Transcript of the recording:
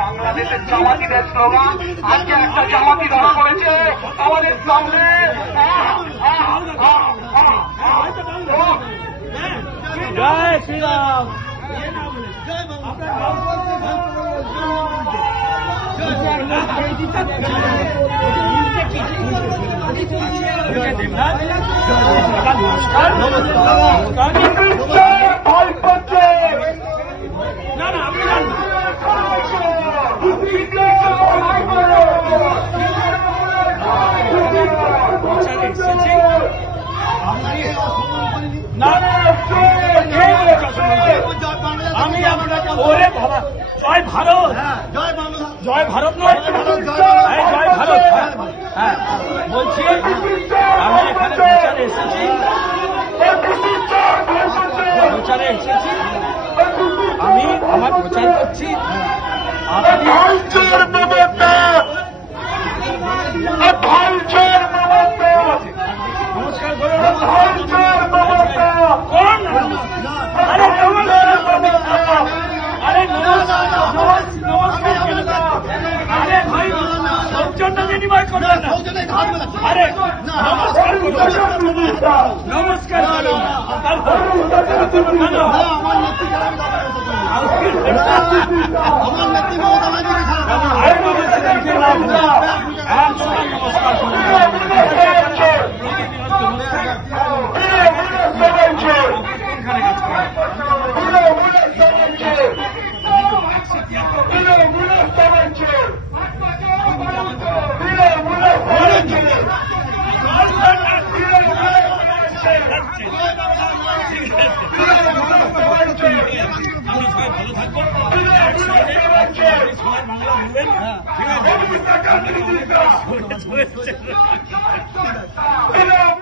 বাংলাদেশের জামাতিদের স্লোগান আজকে একটা জামাতি ধরা পড়েছে আমাদের সামনে। জয় শ্রীরাম। আমি ওরে বাবা জয় ভারত, জয় ভারত নয়, জয় ভারত। হ্যাঁ বলছি আমি এখানে প্রচারে এসেছি, আমি আমার প্রচার করছি। আপনি নমস্কার করুন। আরে নমস্কার, আরে ভাই সৌজন্য বিনিময় করবেন না। আরে নমস্কার করুন, নমস্কার করুন। নমস্কার করুন। আমরা সবাই ভালো থাকবো, বাংলা বলবেন। ঠিক আছে।